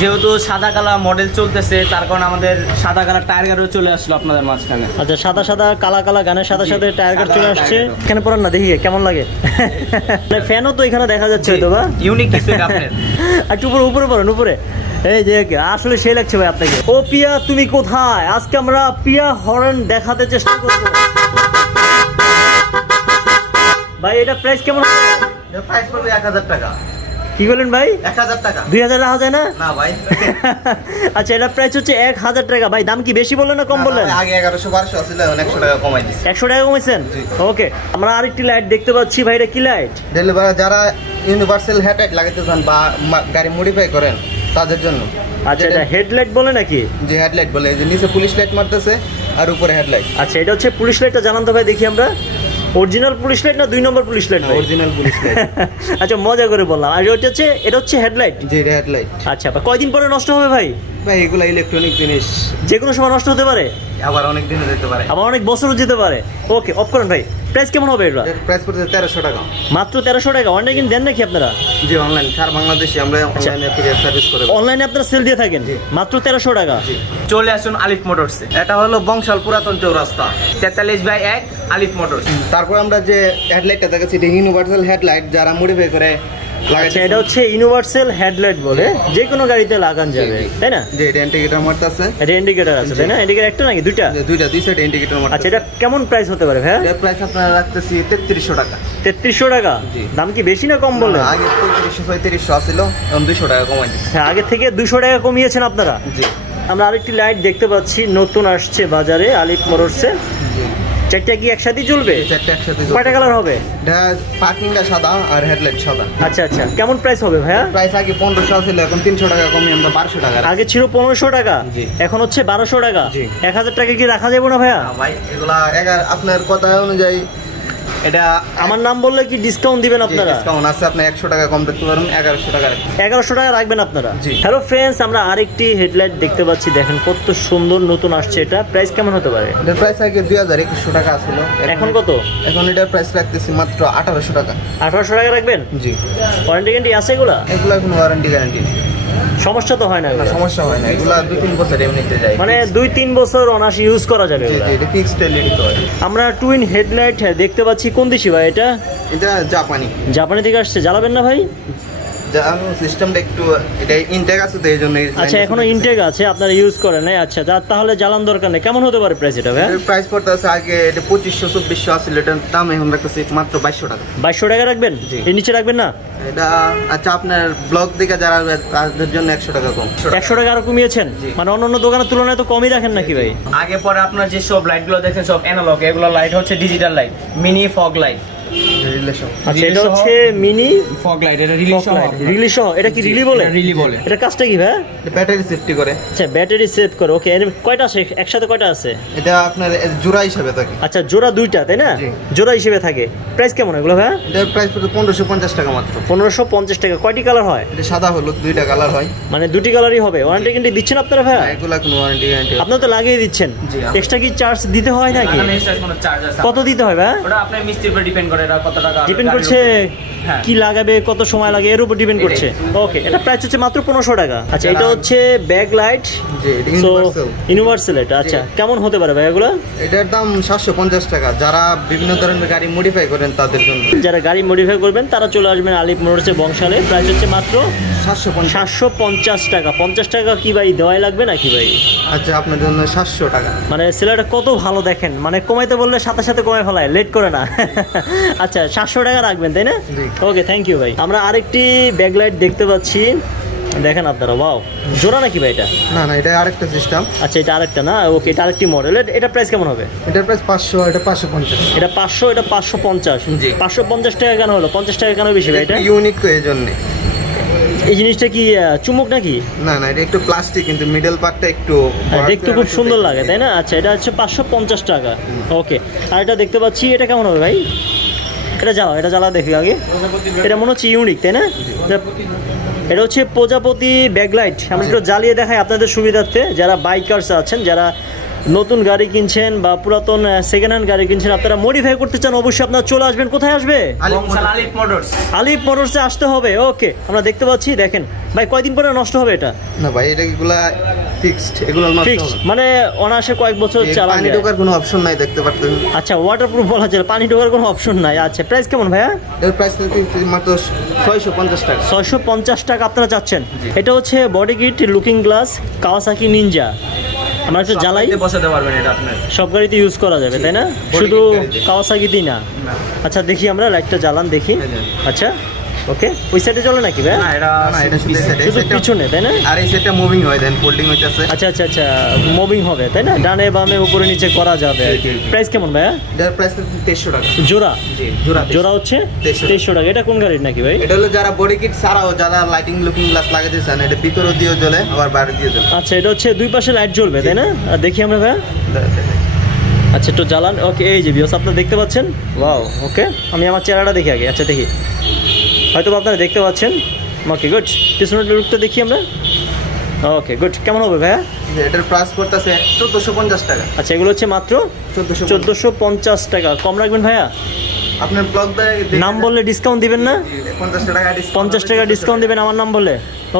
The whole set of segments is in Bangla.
যেহেতু সাদা কালার মডেল চলতেছে তার কারণে আমাদের সাদা কালার টায়ার গাড়িও চলে আসলো আপনাদের মাঝখানে। আচ্ছা, সাদা সাদা কালা কালা গানের সাথে সাথে টায়ার গাড়ি চলে আসছে। এখানে পড়ান না, দেখি কেমন লাগে। ফ্যানও তো এখানে দেখা যাচ্ছে হয়তো বা ইউনিক কিছু আপনাদের। একটু উপরে পড়েন, উপরে। এই যে আসলে সেই লাগছে ভাই আপনাকে। ও পিয়া তুমি কোথায়? আজকে আমরা পিয়া হর্ন দেখাতে চেষ্টা করব ভাই। এটা প্রাইস কেমন হবে? এটা প্রাইস পড়বে 1000 টাকা। কি বলেন ভাই? 1000 টাকা। 2000 রাখা যায় না? না ভাই। আচ্ছা, এটা প্রাইস হচ্ছে 1000 টাকা। ভাই দাম কি বেশি বললেন না কম বললেন? আগে 1100-1200 ছিল, 100 টাকা কমাই দিয়েছি। 100 টাকা কমাইছেন? ওকে। আমরা আরেকটি লাইট দেখতে পাচ্ছি ভাই, এটা কি লাইট? ডেলিভারি যারা ইউনিভার্সাল হেডলাইট লাগাতে চান বা গাড়ি মডিফাই করেন তাদের জন্য। আচ্ছা, এটা হেডলাইট বলে নাকি? যে হেডলাইট বলে, যে নিচে পুলিশ লাইট মারতেছে আর উপরে হেডলাইট। আচ্ছা, এটা হচ্ছে পুলিশ লাইটটা জানান তো ভাই, দেখি আমরা। অরিজিনাল পুলিশ লাইট না 2 নম্বর police light? Original police light. আচ্ছা, মজা করে বললাম। আর এটা হচ্ছে হেডলাইট? জি, এটা হেডলাইট। আচ্ছা, কয়দিন পরে নষ্ট হবে ভাই? ভাই এগুলা ইলেকট্রনিক জিনিস, যে কোনো সময় নষ্ট হতে পারে, আবার অনেক দিনও যেতে পারে, আবার অনেক বছরও যেতে পারে। ওকে, অফ করেন ভাই। প্রাইস কেমন হবে এটা? প্রাইস পড়ছে 1300 টাকা। মাত্র 1300 টাকা। অনলাইনে কিন দেন নাকি আপনারা? জি, অনলাইন। সারা বাংলাদেশে আমরা অনলাইনে কুরিয়ার সার্ভিস করে। অনলাইনে আপনারা সেল দিয়ে থাকেন? মাত্র 1300 টাকা। চলে আসুন আলিফ মোটরসে। এটা হলো বংশাল পুরাতন চৌরাস্তা 43/1 আলিফ মোটরস। তারপর আমরা যে হেডলাইটটা দেখাচ্ছি, এটা ইউনিভার্সাল হেডলাইট যারা মডিফাই করে। আচ্ছা, এটা হচ্ছে ইউনিভার্সাল হেডলাইট বলে, যে কোনো গাড়িতে লাগানো যাবে, তাই না? জি, এটা ইন্ডিকেটর মারতেছে। এটা ইন্ডিকেটর আছে, তাই না? ইন্ডিকেটর একটা নাকি দুইটা? দুই সাইড ইন্ডিকেটর মারতেছে। আচ্ছা, এটা কেমন প্রাইস হতে পারে ভাই? এর প্রাইস আপনারা রাখতেছি 3300 টাকা। 3300 টাকা? দাম কি বেশি না কম বললেন? আগে 3500-3600 ছিল, এখন 200 টাকা কমাই দিয়েছি। হ্যাঁ, আগে থেকে 200 টাকা কমিয়েছেন আপনারা? জি। আমরা আরেকটি লাইট দেখতে পাচ্ছি, নতুন আসছে বাজারে আলিফ মোটরসে। চারটা কি একসাথে জ্বলবে? চারটা একসাথে। কয়টা কালার হবে? এটা পার্কিংটা সাদা আর হেডলাইট সাদা। আচ্ছা আচ্ছা, কেমন প্রাইস হবে ভাইয়া? প্রাইস আগে 1500 ছিল, এখন 300 টাকা কমিয়ে আমরা 1200 টাকা। আগে ছিল 1500 টাকা, এখন হচ্ছে 1200 টাকা। 1000 টাকা কি রাখা যাবে না ভাইয়া? ভাই এগুলা আপনার কথা অনুযায়ী এটা আমার নাম বললে কি ডিসকাউন্ট দিবেন আপনারা? ডিসকাউন্ট আছে, আপনি 100 টাকা কম দিতে পারবেন। 1100 টাকা। 1100 টাকা রাখবেন আপনারা? হ্যালো ফ্রেন্ডস, আমরা আরেকটি হেডলাইট দেখতে পাচ্ছি, দেখেন কত সুন্দর, নতুন আসছে। এটা প্রাইস কেমন হতে পারে? এটার প্রাইস আগে 2100 টাকা ছিল, এখন কত? এখন এটার প্রাইস রাখতেছি মাত্র 1800 টাকা। 1800 টাকা রাখবেন? জি। ওয়ারেন্টি গ্যারান্টি আছে এগুলা? এগুলা কোনো ওয়ারেন্টি গ্যারান্টি সমস্যা তো হয় না? সমস্যা হয় না, এগুলা 2-3 বছর এমনিতে যায়, মানে 2-3 বছর অনায়াসে ইউজ করা যাবে। এটা ফিক্সড এলইডি তো হয়। আমরা টুইন হেডলাইট দেখতে পাচ্ছি, কোন দেশি ভাই এটা? এটা জাপানি। জাপানি থেকে আসছে। জ্বালাবেন না ভাই? সিস্টেমটা একটু এটা ইনটেক আছে তো এইজন্য। আচ্ছা, এখনো ইনটেক আছে, আপনারা ইউজ করেন না? আচ্ছা, তাহলে জ্বালান দরকার নেই। কেমন হতে পারে প্রাইস এটা ভাই? প্রাইস পড়তে আছে আগে এটা 2500-2400 আছে, এটার দাম এখন রাখতেছি মাত্র 2200 টাকা। 2200 টাকা রাখবেন? এর নিচে রাখবেন না? এটা আচ্ছা, আপনার ব্লগ দিকে যারা তাদের জন্য 100 টাকা কম। 100 টাকা আরো কমিয়েছেন? মানে অন্যান্য দোকানের তুলনায় তো কমই রাখেন নাকি ভাই? আগে পরে আপনার যে সব লাইট গুলো দেখেন সব অ্যানালগ, এগুলো লাইট হচ্ছে digital light, mini fog light. আচ্ছা, এটা হচ্ছে মিনি ফগ লাইট, এটা রিলি সহ। এটা কি রিলি বলে? রিলি বলে। এটা কাজটা কি ভাই? ব্যাটারি সেফটি করে। আচ্ছা, ব্যাটারি সেভ করে। ওকে, এর কয়টা আছে একসাথে? কয়টা আছে এটা? আপনার জোড়া হিসেবে থাকে। আচ্ছা, জোড়া দুইটা, তাই না? জোড়া হিসেবে থাকে। প্রাইস কেমন এগুলো ভাই? এটার প্রাইস পড়ছে 1550 টাকা মাত্র। 1550 টাকা। কয়টি কালার হয়? এটা সাদা হলুদ, দুইটা কালার হয়। মানে দুটি কালারই হবে। ওয়ারেন্টি গ্যারান্টি দিচ্ছেন আপনারা ভাই? এগুলা কোনো ওয়ারেন্টি গ্যারান্টি আপনারা তো লাগিয়ে দিচ্ছেন, এক্সট্রা কি চার্জ দিতে হয় নাকি? কত দিতে হয় ভাই? ওটা আপনার মিস্ত্রির উপর ডিপেন্ড করে, এটা কত টাকা ডিপেন্ড করছে, কি লাগাবে, কত সময় লাগে, এর উপর ডিপেন্ড করছে। ওকে, এটা প্রাইস হচ্ছে মাত্র 1500 টাকা। আচ্ছা, এটা হচ্ছে ব্যাক লাইট, ইউনিভার্সাল। এটা আচ্ছা, কেমন হতে পারে ভাই এগুলো? এটার দাম 750 টাকা। যারা বিভিন্ন ধরনের গাড়ি মডিফাই করেন তাদের জন্য। যারা গাড়ি মডিফাই করবেন তারা চলে আসবেন আলিফ মোটরসে বংশালে। প্রাইস হচ্ছে মাত্র 750 টাকা। 50 টাকা কি ভাই দেওয়াই লাগবে নাকি ভাই? আচ্ছা, আপনার জন্য 700 টাকা। মানে ছেলেটা কত ভালো দেখেন, মানে কমাইতে বললে সাথে সাথে কমাই ফেলায়, লেট করে না। আচ্ছা, 700 টাকা রাখবেন, তাই না? ওকে, থ্যাংক ইউ ভাই। আমরা আরেকটি ব্যাকলাইট দেখতে পাচ্ছি, দেখেন আপনারা। ওয়াও, জোড়া নাকি ভাই এটা? না না, এটা আরেকটা সিস্টেম। আচ্ছা, এটা আরেকটা না? ওকে, এটা আরেকটি মডেল। এটা প্রাইস কেমন হবে? এটার প্রাইস 500, এটা 550। এটা 500, এটা 550। 550 টাকা কেন হলো? 50 টাকা কেন বেশি ভাই? এটা ইউনিক তো এই জন্য। এই জিনিসটা কি চুম্বক নাকি? না না, এটা একটু প্লাস্টিক, কিন্তু মিডল পার্টটা একটু দেখতে খুব সুন্দর লাগে, তাই না? আচ্ছা, এটা হচ্ছে 550 টাকা। ওকে, আর এটা দেখতে পাচ্ছি, এটা কেমন হবে ভাই? এটা জ্বালা দেখি আগে। এটা মনে হচ্ছে ইউনিক, তাই না? এটা হচ্ছে প্রজাপতি ব্যাকলাইট। আমি একটু জ্বালিয়ে দেখাই আপনাদের সুবিধার্থে, যারা বাইকার্স আছেন, যারা নতুন গাড়ি কিনছেন বা পুরাতন সেকেন্ড হ্যান্ড গাড়ি কিনছেন, আপনারা মডিফাই করতে চান, অবশ্যই আপনারা চলে আসবেন। কোথায় আসবে? আলিফ মোটরসে আসতে হবে। ওকে, আমরা দেখতে পাচ্ছি, দেখেন ভাই কয়দিন পরে নষ্ট হবে এটা? না ভাই, এটা এগুলা ফিক্সড, এগুলো নষ্ট হবে না। মানে অনায়াসে কয়েক বছর চালানো যায়, পানি ঢোকার কোনো অপশন নাই, দেখতে পাচ্ছেন। আচ্ছা, ওয়াটারপ্রুফ বলা যায়, পানি ঢোকার কোনো অপশন নাই। আচ্ছা, প্রাইস কেমন ভাইয়া? এর প্রাইস মাত্র 650 টাকা। 650 টাকা আপনারা চাচ্ছেন। এটা হচ্ছে body kit, looking glass, Kawasaki Ninja. আমরা একটু জ্বালাই, বসাতে পারবেন, এটা আপনার সব গাড়িতে ইউজ করা যাবে, তাই না? শুধু কাওয়াসাকিতেই না। আচ্ছা, দেখি আমরা লাইটটা জ্বালান দেখি। আচ্ছা, ওকে, ওই সাইডে চলে নাকি ভাই? না, এটা শুধু পিছনে, তাই না? আর এই সাইডটা মুভিং হয়, দেন ফোল্ডিং হইতাছে। আচ্ছা আচ্ছা আচ্ছা, মুভিং হবে, তাই না? ডানে বামে উপরে নিচে করা যাবে আর কি। প্রাইস কেমন ভাইয়া? এটার প্রাইস 2300 টাকা জোড়া। জি, জোড়া হচ্ছে 2300 টাকা। এটা কোন গাড়ির নাকি ভাই? এটা হলো যারা বডি কিট ছাড়াও যারা লাইটিং লুকিং গ্লাস লাগাতে চান, এটা ভিতরে দিয়েও জ্বলে, আবার বাইরে দিয়ে জ্বলে। আচ্ছা, এটা হচ্ছে দুই পাশে লাইট জ্বলবে, তাই না? আর দেখি আমরা ভাইয়া। আচ্ছা, একটু জ্বালান। ওকে, এই যে ভিউয়ার্স আপনারা দেখতে পাচ্ছেন। ওয়াও, ওকে, আমি আমার চেহারাটা দেখি আগে। আচ্ছা, দেখি, হয়তো আপনারা দেখতে পাচ্ছেন। ওকে, গুড। পিছনের লুকটা দেখি আমরা। ওকে, গুড। কেমন হবে ভাইয়া? এটার প্রাইস পড়তেছে 1450 টাকা। আচ্ছা, এগুলো হচ্ছে মাত্র 1450 টাকা। কম রাখবেন ভাইয়া? আপনার ব্লগ নাম বললে ডিসকাউন্ট দিবেন না? 50 টাকা ডিসকাউন্ট দিবেন আমার নাম বললে।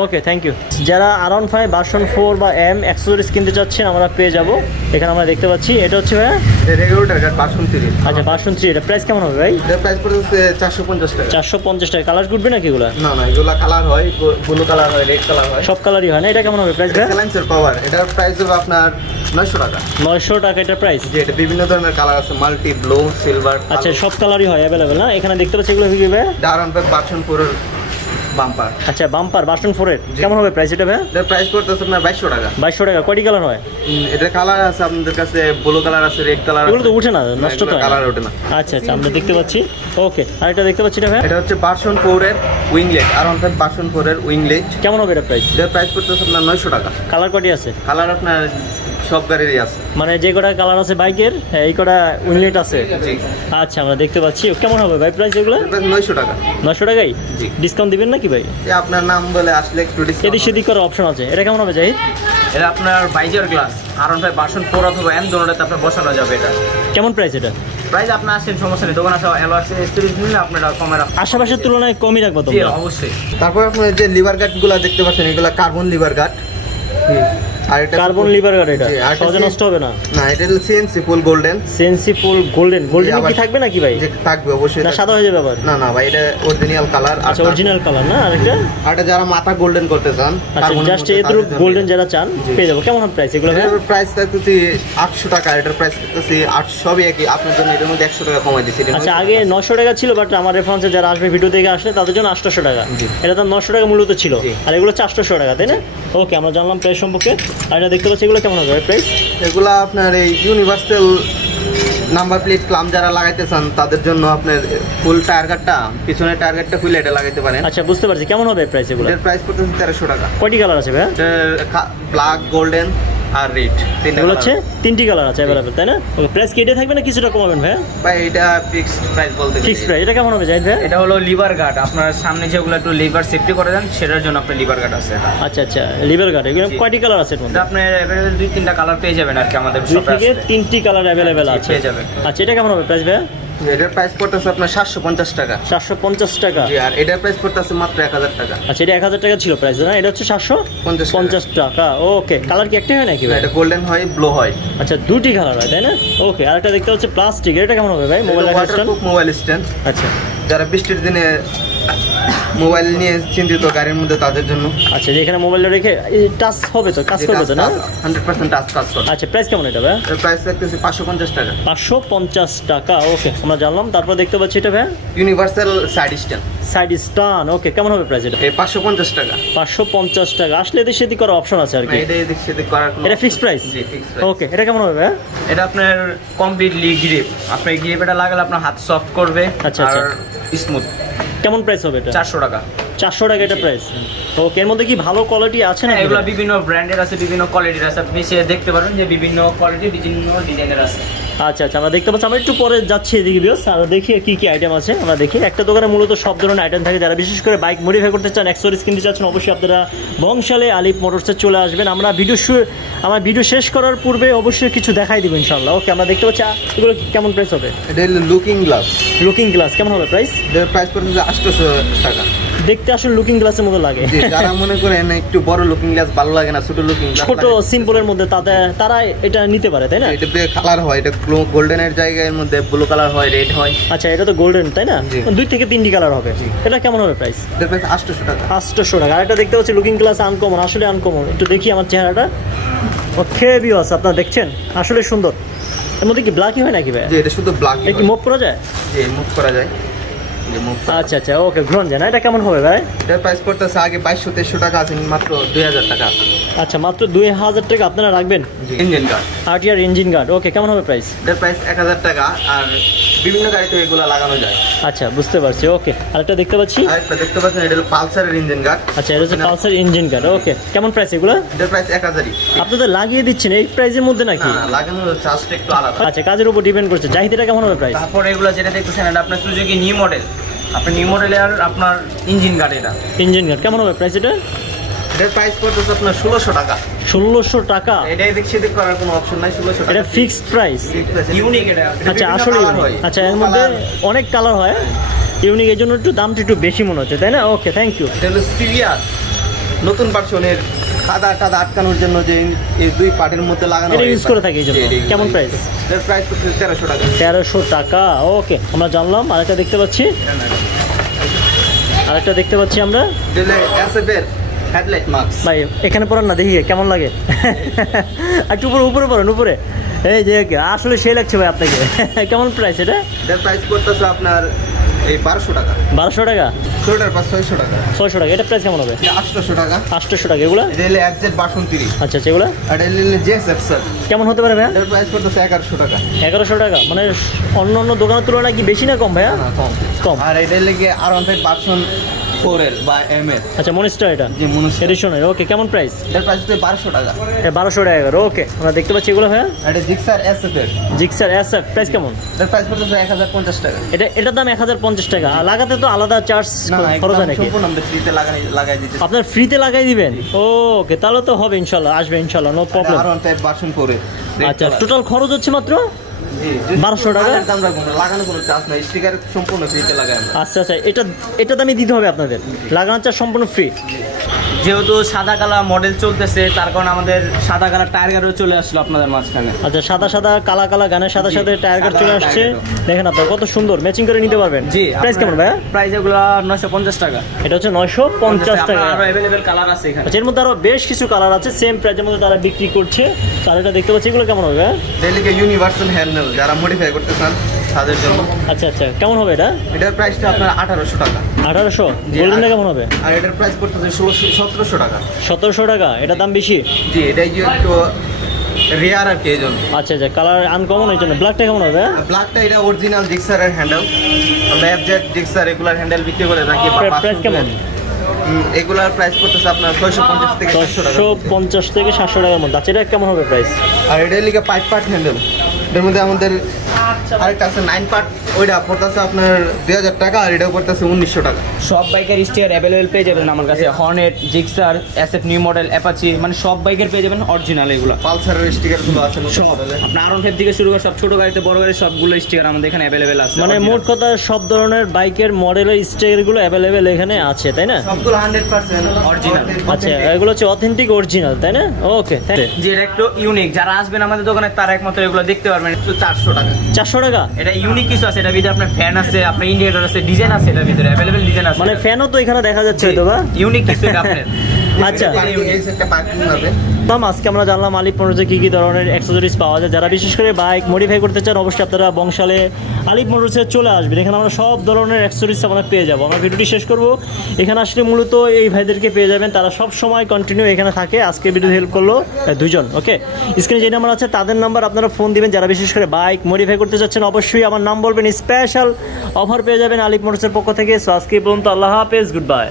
ওকে, থ্যাংক ইউ। যারা R15 ভার্সন 4 বা M অ্যাক্সেসরিজ কিনতে চাচ্ছেন, আমরা পেয়ে যাব। এখানে আমরা দেখতে পাচ্ছি, এটা হচ্ছে ভাইয়া রেগুলেটর গার্ড ভার্সন 3। আচ্ছা, ভার্সন 3। এটা প্রাইস কেমন হবে ভাই? এটার প্রাইস পড়ছে 450 টাকা। 450 টাকা। কালার উঠবে নাকি এগুলা? না না, এগুলা কালার হয়, ব্লু কালার হয়, রেড কালার হয়, সব কালারই হয় না? এটা কেমন হবে প্রাইস ভাই? সাইলেন্সার পাওয়ার, এটার প্রাইস হবে আপনার 900 টাকা। 900 টাকা এটা প্রাইস। যে এটা বিভিন্ন ধরনের কালার আছে, মাল্টি, ব্লু, সিলভার। আচ্ছা, সব কালারই হয় अवेलेबल না? এখানে দেখতে পাচ্ছি এগুলো কি ভাই? R15 ভার্সন 4 এর বাম্পার। আচ্ছা, বাম্পার ভার্সন 4 এর কেমন হবে প্রাইস এটা ভাই? এর প্রাইস পড়তেছে আপনার 2200 টাকা। 2200 টাকা। কয়টি কালার হয়? এটা কালার আছে আপনাদের কাছে, ব্লু কালার আছে, রেড কালার আছে। এগুলো তো উঠে না, নষ্ট তো কালার ওঠে না। আচ্ছা আচ্ছা, আমরা দেখতে পাচ্ছি। ওকে, আর এটা দেখতে পাচ্ছি না ভাই? এটা হচ্ছে ভার্সন 4 এর উইংলেট, R15 ভার্সন 4 এর উইংলেট। কেমন হবে এটা প্রাইস? এর প্রাইস পড়তেছে আপনার 900 টাকা। কালার কয়টি আছে? কালার আপনার সব গাড়িরই আছে, মানে যে কটা কালার আছে বাইকের, এই কটা উইংলেট আছে। জি। আচ্ছা, আমরা দেখতে পাচ্ছি। কেমন হবে ভাই প্রাইস এগুলো? 900 টাকা। 900 টাকাই? জি। ডিসকাউন্ট দিবেন নাকি ভাই? আপনার নাম বলে আসলে একটু ডিসকাউন্ট। এদিক সেদিক করার অপশন আছে। এটা কেমন হবে জাহিদ? এটা আপনার বাইজার গ্লাস R15 ভার্সন 4 অথবা M দুটোতে আপনার বসানো যাবে। এটা কেমন প্রাইস এটা? প্রাইস আপনার আসেন, সমস্যা নেই, দোকান আছে অ্যালওয়ার্স স্টোরেজ নিলে আপনারা কমে রাখবেন। আশেপাশের তুলনায় কমই রাখবো জি, তোমরা? অবশ্যই। তারপর আপনার যে লিভার গার্ডগুলো দেখতে পাচ্ছেন, এগুলো কার্বন লিভার গার্ড। আর এটা কার্বন লিভার গার্ড। এটা সহজে নষ্ট হবে না? না, এটা হলো সিএনসি ফুল গোল্ডেন। সিএনসি ফুল গোল্ডেন। গোল্ডেন কি থাকবে নাকি ভাই? যে থাকবে অবশ্যই। না, সাদা হয়ে যাবে আবার? না না ভাই, এটা অরিজিনাল কালার। আচ্ছা, অরিজিনাল কালার না? আরেকটা আরটা যারা মাথা গোল্ডেন করতে চান, আচ্ছা, জাস্ট এগুলো গোল্ডেন যারা চান পেয়ে যাবো। কেমন প্রাইস এগুলো? এটার প্রাইস থাকতেছে 800 টাকা। এটার প্রাইস থাকতেছে 800, সবই একই। আপনার জন্য এটার মধ্যে 100 টাকা কমাই দিয়েছি। আচ্ছা, আগে 900 টাকা ছিল, বাট আমার রেফারেন্সে যারা আসবে ভিডিও থেকে আসলে তাদের জন্য 800 টাকা। এটা তো 900 টাকা মূলত ছিল, আর এগুলো 400 টাকা, তাই না? ওকে, আমরা জানলাম প্রাইস সম্পর্কে। আর এটা দেখতে পাচ্ছি, এগুলো কেমন হবে প্রাইস? এগুলা আপনার এই ইউনিভার্সাল নাম্বার প্লেট ক্লাম যারা লাগাইতে চান তাদের জন্য আপনার ফুল টায়ার গার্ডটা, পিছনের টায়ার গার্ডটা খুলে এটা লাগাইতে পারেন। আচ্ছা, বুঝতে পারছি। কেমন হবে প্রাইস এগুলো? এর প্রাইস পড়তেছে 1300 টাকা। কয়টি কালার আছে ভাই? ব্ল্যাক, গোল্ডেন আর রেড। এগুলো হচ্ছে 3টি কালার আছে अवेलेबल, তাই না? ওকে, প্রাইস কি এটা থাকবে না কিছুটা কমাবেন ভাই? ভাই এটা ফিক্সড প্রাইস বলতে ফিক্সড প্রাইস। এটা কেমন হবে জাহিদ ভাই? এটা হলো লিভার গার্ড, আপনার সামনে যেগুলো একটু লিভার সেফটি করে দেন সেটার জন্য আপনার লিভার গার্ড আছে। আচ্ছা আচ্ছা, লিভার গার্ড। এগুলো কয়টি কালার আছে এর মধ্যে? এটা আপনার अवेलेबल 2-3টা কালার পেয়ে যাবেন আর কি, আমাদের 2 শপে থেকে 3টি কালার अवेलेबल আছে। পেয়ে যাবেন। আচ্ছা, এটা কেমন হবে প্রাইস ভাই? এটার প্রাইস পড়তেছে আপনার 750 টাকা। 750 টাকা। জি, আর এটার প্রাইস পড়তেছে মাত্র 1000 টাকা। আচ্ছা, এটা 1000 টাকা ছিল প্রাইস না? এটা হচ্ছে 750 টাকা। ওকে, কালার কি একটাই হয় নাকি ভাই? এটা গোল্ডেন হয়, ব্লু হয়। আচ্ছা, দুটি কালার হয়, তাই না? ওকে, আরেকটা দেখতে হচ্ছে প্লাস্টিক। এটা কেমন হবে ভাই? মোবাইল রাখার স্ট্যান্ড। Mobile stand. আচ্ছা, যারা বৃষ্টির দিনে মোবাইল নিয়ে চিন্তিত গাড়ির মধ্যে তাদের জন্য। আচ্ছা, যেখানে মোবাইলটা রেখে টাচ হবে তো, কাজ করবে তো না? 100% টাচ কাজ করে। আচ্ছা, প্রাইস কেমন এটা ভাই? এর প্রাইস থাকতেছে 550 টাকা। 550 টাকা। ওকে, আমরা জানলাম। তারপর দেখতে পাচ্ছি এটা ভাই universal side stand. Side stand. Okay, কেমন হবে প্রাইস এটা? এই 550 টাকা। 550 টাকা। আসলে এদের সেদিক করার অপশন আছে আর কি? এটা এদিক সেদিক করার কোনো। এটা ফিক্সড প্রাইস? জি, ফিক্সড প্রাইস। ওকে, এটা কেমন হবে ভাই? এটা আপনার কমপ্লিটলি গ্রিপ, আপনার গ্রিপ এটা লাগালে আপনার হাত সফট করবে। আচ্ছা, আর আচ্ছা। স্মুথ। কেমন প্রাইস হবে এটা? 400 টাকা। 400 টাকা এটা প্রাইস। ওকে, এর মধ্যে কি ভালো কোয়ালিটি আছে না? এগুলো বিভিন্ন ব্র্যান্ডের আছে, বিভিন্ন কোয়ালিটির আছে, আপনি সে দেখতে পারেন যে বিভিন্ন কোয়ালিটি, বিভিন্ন ডিজাইনের আছে। আচ্ছা আচ্ছা, আমরা দেখতে পাচ্ছি। আমরা একটু পরে যাচ্ছি এদিকে ভিউয়ার্স, আমরা দেখি কি কি আইটেম আছে। আমরা দেখি একটা দোকানে মূলত সব ধরনের আইটেম থাকে। যারা বিশেষ করে বাইক মডিফাই করতে চান, অ্যাক্সেসরিজ কিনতে চাচ্ছেন, অবশ্যই আপনারা বংশালে আলিফ মোটরসে চলে আসবেন। আমরা আমার ভিডিও শেষ করার পূর্বে অবশ্যই কিছু দেখাই দিব ইনশাআল্লাহ। ওকে, আমরা দেখতে পাচ্ছি এগুলো কেমন প্রাইস হবে? এটা লুকিং গ্লাস। লুকিং গ্লাস কেমন হবে প্রাইস? এটার প্রাইস পড়ছে 800 টাকা। দেখতে আসলে লুকিং গ্লাসের মতো লাগে। যারা মনে করেন একটু বড় লুকিং গ্লাস ভালো লাগে না, ছোট লুকিং গ্লাস ছোট সিম্পলের মধ্যে তারা এটা নিতে পারে, তাই না? এটা কালার হয়, এটা গোল্ডেনের জায়গায় মধ্যে ব্লু কালার হয়, রেড হয়। আচ্ছা, এটা তো গোল্ডেন, তাই না? 2 থেকে 3টি কালার হবে। এটা কেমন হবে প্রাইস? এটার প্রাইস 800 টাকা। 800 টাকা। আর এটা দেখতে পাচ্ছি লুকিং গ্লাস আনকমন, আসলে আনকমন। একটু দেখি আমার চেহারাটা। ওকে ভিউয়ার্স, আপনারা দেখছেন আসলে সুন্দর। এর মধ্যে কি ব্ল্যাকই হয় নাকি ভাই? জি, এটা শুধু ব্ল্যাক। এটা কি মুভ করা যায়? জি, মুভ করা যায়। আচ্ছা আচ্ছা, ওকে, ঘুরন যায় না। এটা কেমন হবে ভাই? এটার প্রাইস পড়তেছে আগে 2200-2300 টাকা আছে, মাত্র 2000 টাকা। আচ্ছা, মাত্র 2000 টাকা আপনারা রাখবেন। Engine guard, RTR engine guard. Okay, কেমন হবে প্রাইস? এটার প্রাইস 1000 টাকা। আর বিভিন্ন গাড়িতে এগুলো লাগানো যায়। আচ্ছা, বুঝতে পারছি। ওকে, আরেকটা দেখতে পাচ্ছি। আরেকটা দেখতে পাচ্ছেন, এটা হলো পালসারের ইঞ্জিন গার্ড। আচ্ছা, এটা হচ্ছে পালসার ইঞ্জিন গার্ড। ওকে, কেমন প্রাইস এগুলো? এটার প্রাইস 1000ই। আপনাদের লাগিয়ে দিচ্ছেন এই প্রাইসের মধ্যে নাকি? না, লাগানোর চার্জটা একটু আলাদা। আচ্ছা, কাজের উপর ডিপেন্ড করছে। জাহিদিটা কেমন হবে প্রাইস? তারপর এগুলো যেটা দেখতেছেন, এটা আপনার সুজুকি নিউ মডেল। আপনার নিউ মডেলের আপনার ইঞ্জিন গার্ড। এটা ইঞ্জিন গার্ড কেমন হবে প্রাইস? এটার প্রাইস পড়তেছে আপনার 1600 টাকা। 1600 টাকা? এটা এদিক সেদিক করার কোনো অপশন নাই, 1600 টাকা। এটা ফিক্সড প্রাইস? ইউনিক এটা। আচ্ছা, আসলে আচ্ছা, এর মধ্যে অনেক কালার হয়, ইউনিক, এই জন্য একটু দামটা একটু বেশি মনে হচ্ছে, তাই না? ওকে, থ্যাংক ইউ। এটা হলো সিভিআর নতুন ভার্সনের, কাদা আটকানোর জন্য যে এই 2 পার্টের মধ্যে লাগানো এটা ইউজ করে থাকে এই জন্য। কেমন প্রাইস? এর প্রাইস হচ্ছে 1300 টাকা। 1300 টাকা। ওকে, আমরা জানলাম। আরেকটা দেখতে পাচ্ছি আমরা। এসএফ এর হেডলাইট মাস্ক। ভাই এখানে পড়েন না, দেখি কেমন লাগে। একটু উপরে পড়েন, উপরে। এই যে আসলে সেই লাগছে ভাই আপনাকে। কেমন প্রাইস এটা? এর প্রাইস করতেছে আপনার এই 1200 টাকা। 1200 টাকা? ছোটটার প্রাইস 600 টাকা। 600 টাকা। এটা প্রাইস কেমন হবে? 800 টাকা। 800 টাকা। এগুলো এটা হলো এফজেড ভার্সন 3। আচ্ছা আচ্ছা, এগুলো? আর এটা হলো জেএসএফ স্যার। কেমন হতে পারে ভাই? এর প্রাইস করতেছে 1100 টাকা। 1100 টাকা মানে অন্য দোকানের তুলনায় কি বেশি না কম ভাইয়া? কম। আর এটা হলো কি R15 ভার্সন 4L বা ML। আচ্ছা, মনিস্টার এটা? জি, মনিস্টার এডিশনের। ওকে, কেমন প্রাইস? এর প্রাইস হচ্ছে 1200 টাকা। এটা 1200 টাকা। ওকে, আমরা দেখতে পাচ্ছি এগুলো ভাইয়া। এটা জিক্সার এসএফ এর। জিক্সার এসএফ প্রাইস কেমন? এর প্রাইস করতেছে 1050 টাকা। এটার দাম 1050 টাকা। লাগাতে তো আলাদা চার্জ খরচ হয় নাকি? সম্পূর্ণ আমরা ফ্রিতে লাগাই দিতেছি। আপনার ফ্রিতে লাগাই দিবেন? ওকে, তাহলে তো হবে ইনশাআল্লাহ, আসবে ইনশাআল্লাহ, নো প্রবলেম। R15 ভার্সন 4 আচ্ছা, টোটাল খরচ হচ্ছে মাত্র 1200 টাকা। লাগানো কোনো চার্জ নাই, স্টিকার সম্পূর্ণ ফ্রিতে লাগাই আমরা। আচ্ছা আচ্ছা, এটা দামই দিতে হবে আপনাদের? লাগানোর চার্জ সম্পূর্ণ ফ্রি? যেহেতু সাদা কালার মডেল চলতেছে, তার কারণে আমাদের সাদা কালার টায়ার গাড়িও চলে আসলো আপনাদের মাঝখানে। আচ্ছা, সাদা কালা গানের সাথে টায়ার গার্ড চলে আসছে। দেখেন আপনারা কত সুন্দর, ম্যাচিং করে নিতে পারবেন। জি। প্রাইস কেমন ভাইয়া? প্রাইস এগুলো 950 টাকা। এটা হচ্ছে 950 টাকা। আরো अवेलेबल কালার আছে এখানে। আচ্ছা, এর মধ্যে আরো বেশ কিছু কালার আছে, সেম প্রাইসের মধ্যে তারা বিক্রি করছে। আর এটা দেখতে পাচ্ছি, এগুলো কেমন হবে ভাইয়া? ডেলিকে ইউনিভার্সাল হ্যান্ডেল যারা মডিফাই করতে চান তাদের জন্য। আচ্ছা আচ্ছা, কেমন হবে এটা? এটার প্রাইসটা আপনার 1800 টাকা। 1800? গোল্ডেনটা কেমন হবে? আর এটার প্রাইস পড়তেছে 1700 টাকা। 1700 টাকা? এটার দাম বেশি? জি, এটাই যে একটু রেয়ার আর কি, এই জন্য। আচ্ছা আচ্ছা, কালার আনকমন, এই জন্য। ব্ল্যাকটা কেমন হবে? ব্ল্যাকটা এটা অরিজিনাল জিক্সারের হ্যান্ডেল। আমরা এফজেড জিক্সার রেগুলার হ্যান্ডেল বিক্রি করে থাকি। প্রাইস কেমন? এগুলার প্রাইস পড়তেছে আপনার 650 থেকে 700 টাকা। 650 থেকে 700 টাকার মধ্যে। আচ্ছা, এটা কেমন হবে প্রাইস? আর এটা লিখে 5 পার্ট হ্যান্ডেল। এর মধ্যে আমাদের আরেকটা আছে 9 পার্ট, ওইটা পড়তেছে আপনার 2000 টাকা। আর এটাও পড়তেছে 1900 টাকা। সব বাইকের স্টিয়ার अवेलेबल পেয়ে যাবেন আমার কাছে। Hornet, Gixxer, SF new model, Apache, মানে সব বাইকের পেয়ে যাবেন অরিজিনাল এগুলো। পালসারের স্টিকার গুলো আছে নতুন মডেলের। আপনার R15 থেকে শুরু করে সব ছোট গাড়িতে বড় গাড়ি সবগুলো স্টিকার আমাদের এখানে अवेलेबल আছে। মানে মোট কথা সব ধরনের বাইকের মডেলের স্টিকারগুলো अवेलेबल এখানে আছে, তাই না? সবগুলো 100% অরিজিনাল। আচ্ছা, এগুলো হচ্ছে অথেন্টিক অরিজিনাল, তাই না? ওকে, যে এটা একটু ইউনিক, যারা আসবেন আমাদের দোকানে তারা একমাত্র এগুলো দেখতে পারবেন। 400 টাকা। 400 টাকা? এটা ইউনিক কিছু আছে, এটার ভিতরে আপনার ফ্যান আছে, আপনার ইন্ডিকেটর আছে, ডিজাইন আছে, এটার ভিতরে अवेलेबल ডিজাইন আছে। মানে ফ্যানও তো এখানে দেখা যাচ্ছে হয়তো বা? ইউনিক কিছু এটা আপনার। আচ্ছা, এই সেটটা পার্কিং হবে। আজকে আমরা জানলাম আলিফ মোটরসে কি কি ধরনের অ্যাক্সেসরিজ পাওয়া যায়। যারা বিশেষ করে বাইক মডিফাই করতে চান, অবশ্যই আপনারা বংশালে আলিফ মোটরসে চলে আসবেন। এখানে আমরা সব ধরনের অ্যাক্সেসরিজ আমরা পেয়ে যাবো। আমরা ভিডিওটি শেষ করব। এখানে আসলে মূলত এই ভাইদেরকে পেয়ে যাবেন, তারা সব সময় কন্টিনিউ এখানে থাকে। আজকে ভিডিও হেল্প করলো দুজন। ওকে, স্ক্রিনে যে নাম্বার আছে তাদের নাম্বার আপনারা ফোন দিবেন। যারা বিশেষ করে বাইক মডিফাই করতে চাচ্ছেন, অবশ্যই আমার নাম বলবেন, স্পেশাল অফার পেয়ে যাবেন আলিফ মোটরসের পক্ষ থেকে। সো আজকে পর্যন্ত, আল্লাহ হাফেজ, গুড বাই।